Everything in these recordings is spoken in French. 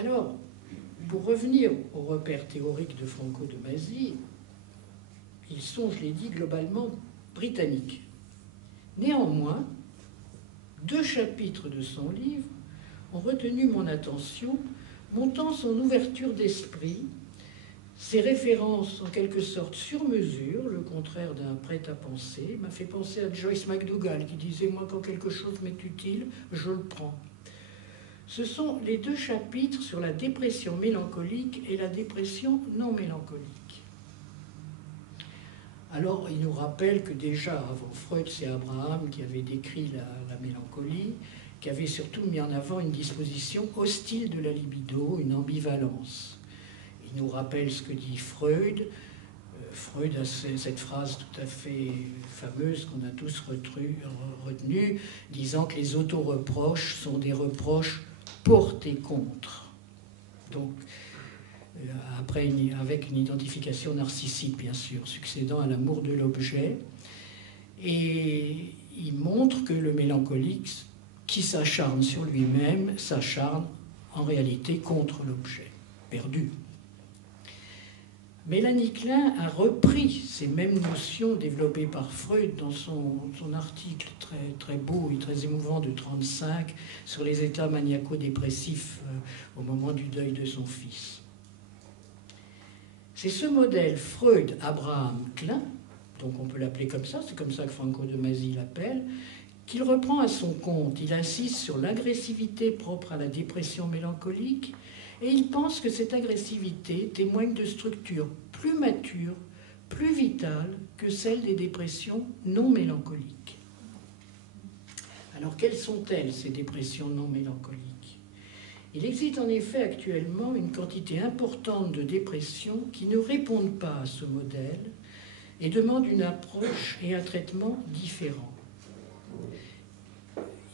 Alors, pour revenir aux repères théoriques de Franco de Masi, ils sont, je l'ai dit, globalement britanniques. Néanmoins, 2 chapitres de son livre ont retenu mon attention, montant son ouverture d'esprit, ses références en quelque sorte sur mesure, le contraire d'un prêt-à-penser, m'a fait penser à Joyce McDougall qui disait « Moi, quand quelque chose m'est utile, je le prends ». Ce sont les 2 chapitres sur la dépression mélancolique et la dépression non mélancolique. Alors, il nous rappelle que déjà, avant Freud, c'est Abraham qui avait décrit la mélancolie, qui avait surtout mis en avant une disposition hostile de la libido, une ambivalence. Il nous rappelle ce que dit Freud. Freud a cette phrase tout à fait fameuse qu'on a tous retenue, disant que les autoreproches sont des reproches portés contre. Donc, après, avec une identification narcissique, bien sûr, succédant à l'amour de l'objet. Et il montre que le mélancolique, qui s'acharne sur lui-même, s'acharne en réalité contre l'objet, perdu. Mélanie Klein a repris ces mêmes notions développées par Freud dans son article très, très beau et très émouvant de 1935 sur les états maniaco-dépressifs au moment du deuil de son fils. C'est ce modèle Freud-Abraham-Klein, donc on peut l'appeler comme ça, c'est comme ça que Franco de Masi l'appelle, qu'il reprend à son compte. Il insiste sur l'agressivité propre à la dépression mélancolique et il pense que cette agressivité témoigne de structures plus matures, plus vitales que celles des dépressions non mélancoliques. Alors quelles sont-elles, ces dépressions non mélancoliques ? Il existe en effet actuellement une quantité importante de dépressions qui ne répondent pas à ce modèle et demandent une approche et un traitement différents.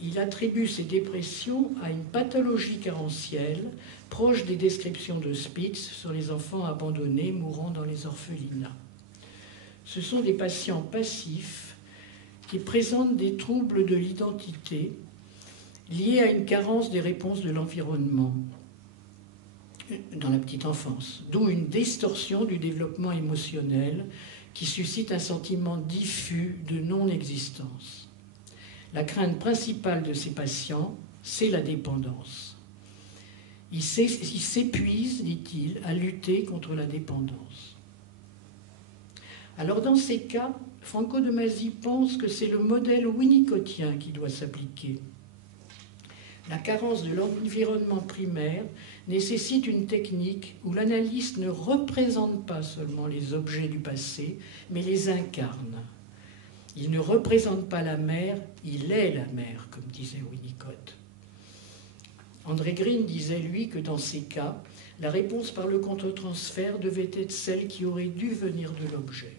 Il attribue ces dépressions à une pathologie carentielle proche des descriptions de Spitz sur les enfants abandonnés mourant dans les orphelinats. Ce sont des patients passifs qui présentent des troubles de l'identité liés à une carence des réponses de l'environnement dans la petite enfance, d'où une distorsion du développement émotionnel qui suscite un sentiment diffus de non-existence. La crainte principale de ces patients, c'est la dépendance. Ils s'épuisent, dit-il, à lutter contre la dépendance. Alors dans ces cas, Franco de Masi pense que c'est le modèle winnicottien qui doit s'appliquer. La carence de l'environnement primaire nécessite une technique où l'analyste ne représente pas seulement les objets du passé, mais les incarne. Il ne représente pas la mère, il est la mère, comme disait Winnicott. André Green disait, lui, que dans ces cas, la réponse par le contre-transfert devait être celle qui aurait dû venir de l'objet.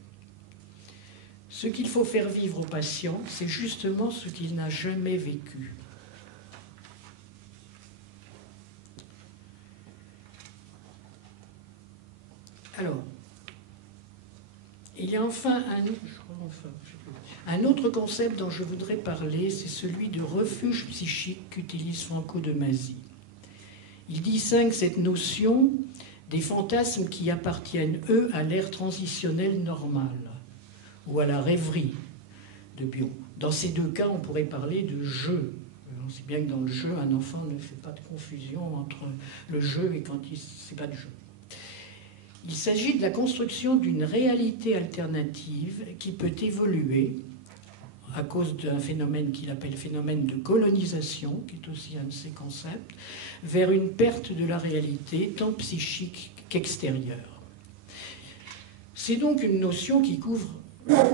Ce qu'il faut faire vivre au patient, c'est justement ce qu'il n'a jamais vécu. Alors, il y a enfin un autre concept dont je voudrais parler, c'est celui de refuge psychique qu'utilise Franco de Masi. Il distingue cette notion des fantasmes qui appartiennent, eux, à l'ère transitionnelle normale ou à la rêverie de Bion. Dans ces 2 cas, on pourrait parler de jeu. On sait bien que dans le jeu, un enfant ne fait pas de confusion entre le jeu et quand c'est pas de jeu. Il s'agit de la construction d'une réalité alternative qui peut évoluer à cause d'un phénomène qu'il appelle phénomène de colonisation, qui est aussi un de ses concepts, vers une perte de la réalité tant psychique qu'extérieure. C'est donc une notion qui couvre,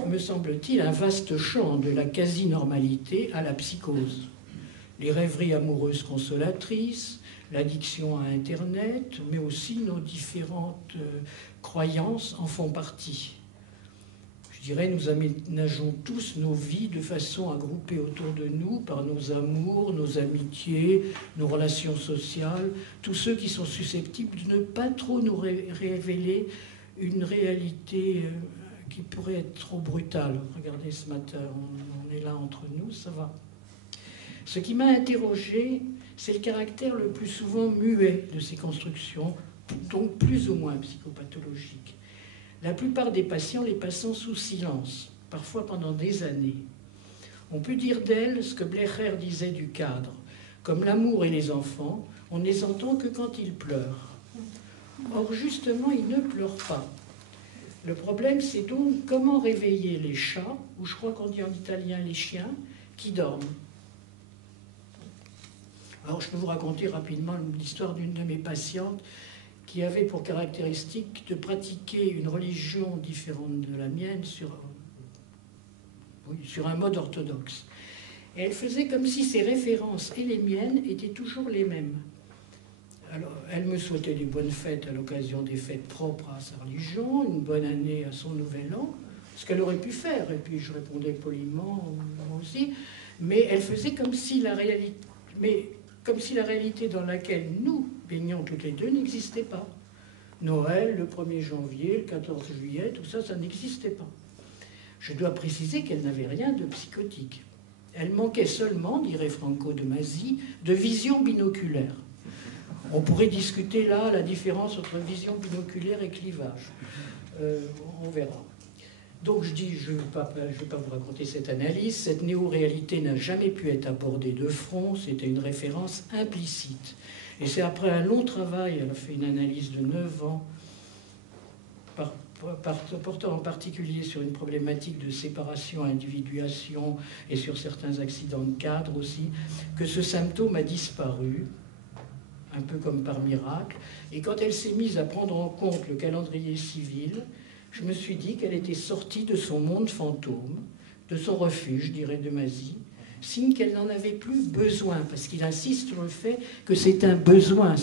me semble-t-il, un vaste champ de la quasi-normalité à la psychose. Les rêveries amoureuses consolatrices, l'addiction à Internet, mais aussi nos différentes croyances en font partie. Je dirais, nous aménageons tous nos vies de façon à grouper autour de nous par nos amours, nos amitiés, nos relations sociales, tous ceux qui sont susceptibles de ne pas trop nous révéler une réalité qui pourrait être trop brutale. Regardez ce matin, on est là entre nous, ça va. Ce qui m'a interrogé, c'est le caractère le plus souvent muet de ces constructions, donc plus ou moins psychopathologiques. La plupart des patients les passant sous silence, parfois pendant des années. On peut dire d'elle ce que Blecher disait du cadre. Comme l'amour et les enfants, on ne les entend que quand ils pleurent. Or, justement, ils ne pleurent pas. Le problème, c'est donc comment réveiller les chats, ou je crois qu'on dit en italien les chiens, qui dorment. Alors, je peux vous raconter rapidement l'histoire d'une de mes patientes qui avait pour caractéristique de pratiquer une religion différente de la mienne sur un mode orthodoxe. Et elle faisait comme si ses références et les miennes étaient toujours les mêmes. Alors, elle me souhaitait des bonnes fêtes à l'occasion des fêtes propres à sa religion, une bonne année à son nouvel an, ce qu'elle aurait pu faire, et puis je répondais poliment, moi aussi, mais elle faisait comme si la réalité dans laquelle nous baignons toutes les deux n'existait pas. Noël, le 1er janvier, le 14 juillet, tout ça, ça n'existait pas. Je dois préciser qu'elle n'avait rien de psychotique. Elle manquait seulement, dirait Franco de Masi, de vision binoculaire. On pourrait discuter là la différence entre vision binoculaire et clivage. On verra. Donc je dis, je ne vais pas vous raconter cette analyse. Cette néo-réalité n'a jamais pu être abordée de front. C'était une référence implicite. Et c'est après un long travail, elle a fait une analyse de 9 ans, portant en particulier sur une problématique de séparation, individuation et sur certains accidents de cadre aussi, que ce symptôme a disparu, un peu comme par miracle. Et quand elle s'est mise à prendre en compte le calendrier civil, je me suis dit qu'elle était sortie de son monde fantôme, de son refuge, dirait de Masi, signe qu'elle n'en avait plus besoin, parce qu'il insiste sur le fait que c'est un besoin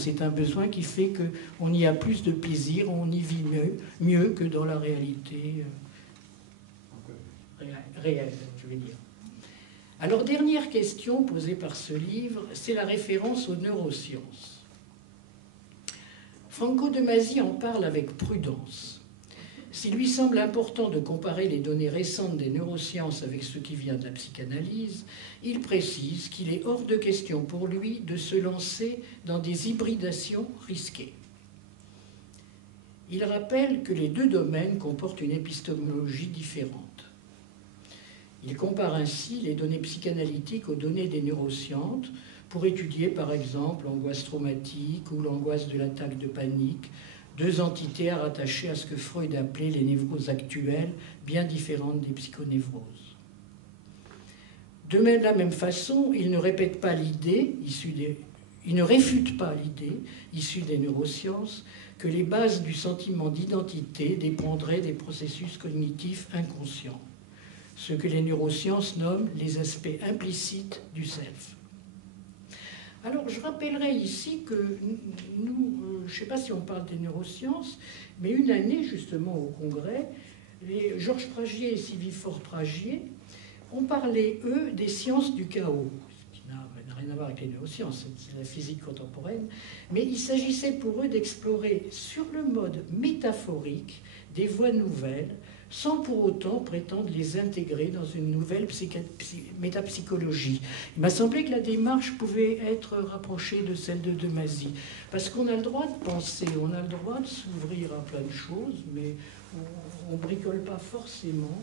qui fait qu'on y a plus de plaisir, on y vit mieux que dans la réalité réelle, je vais dire. Alors, dernière question posée par ce livre, c'est la référence aux neurosciences. Franco de Masi en parle avec prudence. S'il lui semble important de comparer les données récentes des neurosciences avec ce qui vient de la psychanalyse, il précise qu'il est hors de question pour lui de se lancer dans des hybridations risquées. Il rappelle que les deux domaines comportent une épistémologie différente. Il compare ainsi les données psychanalytiques aux données des neurosciences pour étudier par exemple l'angoisse traumatique ou l'angoisse de l'attaque de panique, deux entités à rattacher à ce que Freud appelait les névroses actuelles, bien différentes des psychonévroses. De la même façon, il ne réfute pas l'idée, issue des neurosciences, que les bases du sentiment d'identité dépendraient des processus cognitifs inconscients, ce que les neurosciences nomment les aspects implicites du self. Alors, je rappellerai ici que nous, je ne sais pas si on parle des neurosciences, mais une année, justement, au Congrès, Georges Pragier et Sylvie Faure-Pragier ont parlé, eux, des sciences du chaos, ce qui n'a rien à voir avec les neurosciences, c'est la physique contemporaine, mais il s'agissait pour eux d'explorer sur le mode métaphorique des voies nouvelles, sans pour autant prétendre les intégrer dans une nouvelle métapsychologie. Il m'a semblé que la démarche pouvait être rapprochée de celle de Masi, parce qu'on a le droit de penser, on a le droit de s'ouvrir à plein de choses, mais on ne bricole pas forcément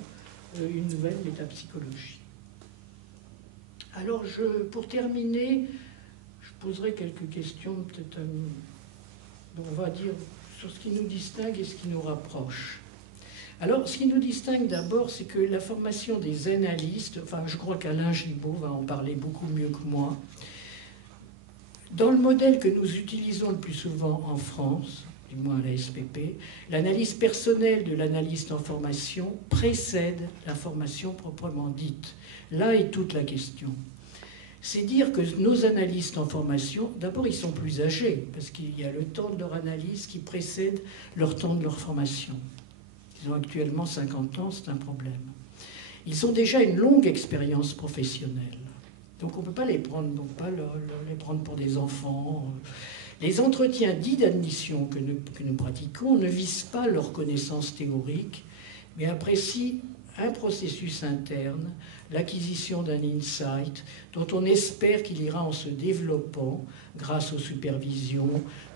une nouvelle métapsychologie. Alors, pour terminer, je poserai quelques questions, peut-être, on va dire, sur ce qui nous distingue et ce qui nous rapproche. Alors, ce qui nous distingue d'abord, c'est que la formation des analystes, enfin, je crois qu'Alain Gibault va en parler beaucoup mieux que moi, dans le modèle que nous utilisons le plus souvent en France, du moins à la SPP, l'analyse personnelle de l'analyste en formation précède la formation proprement dite. Là est toute la question. C'est dire que nos analystes en formation, d'abord, ils sont plus âgés, parce qu'il y a le temps de leur analyse qui précède leur temps de leur formation. Ils ont actuellement 50 ans, c'est un problème. Ils ont déjà une longue expérience professionnelle. Donc on ne peut pas les prendre, les prendre pour des enfants. Les entretiens dits d'admission que nous pratiquons ne visent pas leur connaissance théorique, mais apprécient un processus interne, l'acquisition d'un insight dont on espère qu'il ira en se développant grâce aux supervisions,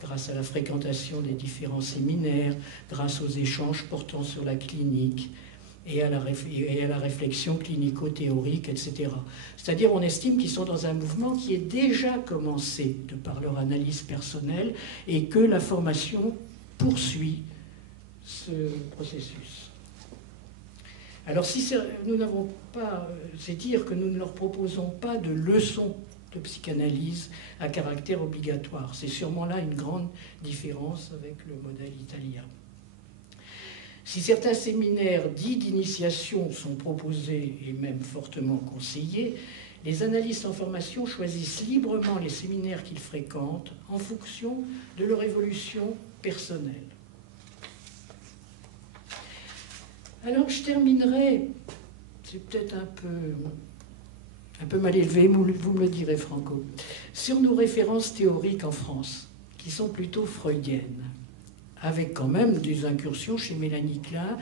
grâce à la fréquentation des différents séminaires, grâce aux échanges portant sur la clinique et à la réflexion clinico-théorique, etc. C'est-à-dire, on estime qu'ils sont dans un mouvement qui est déjà commencé de par leur analyse personnelle et que la formation poursuit ce processus. Alors, si nous n'avons pas, c'est dire que nous ne leur proposons pas de leçons de psychanalyse à caractère obligatoire. C'est sûrement là une grande différence avec le modèle italien. Si certains séminaires dits d'initiation sont proposés et même fortement conseillés, les analystes en formation choisissent librement les séminaires qu'ils fréquentent en fonction de leur évolution personnelle. Alors je terminerai, c'est peut-être un peu mal élevé, vous me le direz Franco, sur nos références théoriques en France, qui sont plutôt freudiennes, avec quand même des incursions chez Mélanie Klein,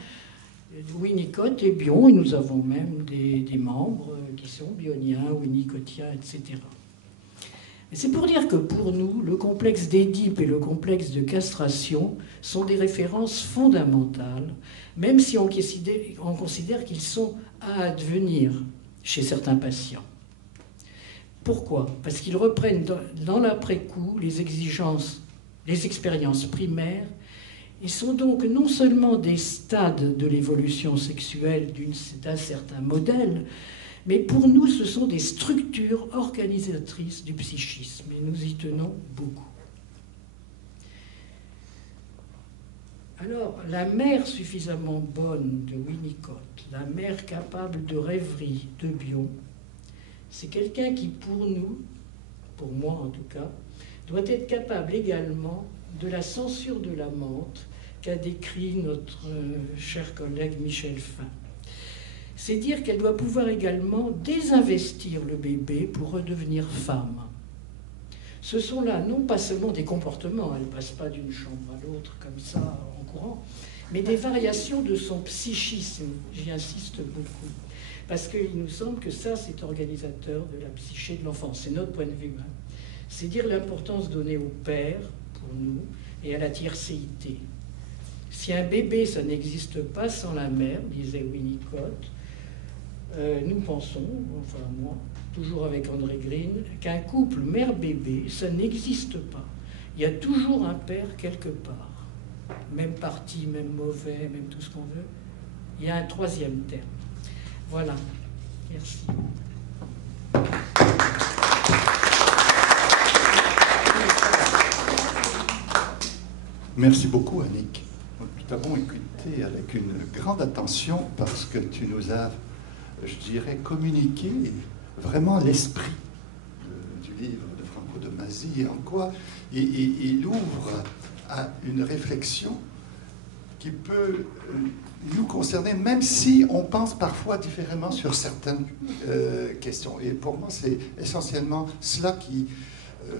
Winnicott et Bion, et nous avons même des membres qui sont bioniens, winnicottiens, etc. Mais c'est pour dire que pour nous, le complexe d'Édipe et le complexe de castration sont des références fondamentales, même si on considère qu'ils sont à advenir chez certains patients. Pourquoi? Parce qu'ils reprennent dans l'après-coup les expériences primaires et sont donc non seulement des stades de l'évolution sexuelle d'un certain modèle, mais pour nous, ce sont des structures organisatrices du psychisme, et nous y tenons beaucoup. Alors, la mère suffisamment bonne de Winnicott, la mère capable de rêverie de Bion, c'est quelqu'un qui, pour nous, pour moi en tout cas, doit être capable également de la censure de la menthe qu'a décrit notre cher collègue Michel Fin. C'est dire qu'elle doit pouvoir également désinvestir le bébé pour redevenir femme. Ce sont là non pas seulement des comportements, elle ne passe pas d'une chambre à l'autre comme ça en courant, mais des variations de son psychisme, j'y insiste beaucoup. Parce qu'il nous semble que ça, c'est organisateur de la psyché de l'enfant, c'est notre point de vue. C'est dire l'importance donnée au père, pour nous, et à la tiercéité. Si un bébé, ça n'existe pas sans la mère, disait Winnicott, nous pensons, enfin moi, toujours avec André Green, qu'un couple mère-bébé, ça n'existe pas. Il y a toujours un père quelque part. Même parti, même mauvais, même tout ce qu'on veut. Il y a un troisième terme. Voilà. Merci. Merci beaucoup, Annick. Nous t'avons écouté avec une grande attention parce que tu nous as, je dirais, communiqué vraiment l'esprit du livre de Franco de Masi et en quoi il ouvre à une réflexion qui peut nous concerner, même si on pense parfois différemment sur certaines questions. Et pour moi, c'est essentiellement cela qui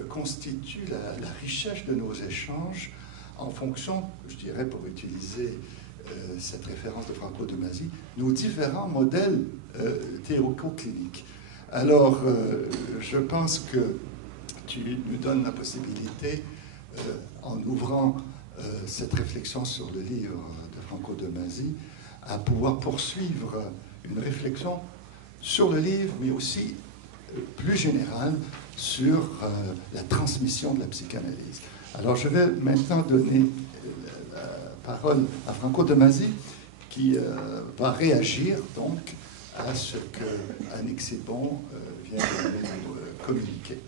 constitue la richesse de nos échanges en fonction, je dirais, pour utiliser cette référence de Franco de Masi, nos différents modèles théorico-cliniques. Alors, je pense que tu nous donnes la possibilité, en ouvrant cette réflexion sur le livre de Franco de Masi, à pouvoir poursuivre une réflexion sur le livre, mais aussi plus générale sur la transmission de la psychanalyse. Alors, je vais maintenant donner la parole à Franco de Masi, qui va réagir donc à ce que Annick Sebon vient de nous communiquer.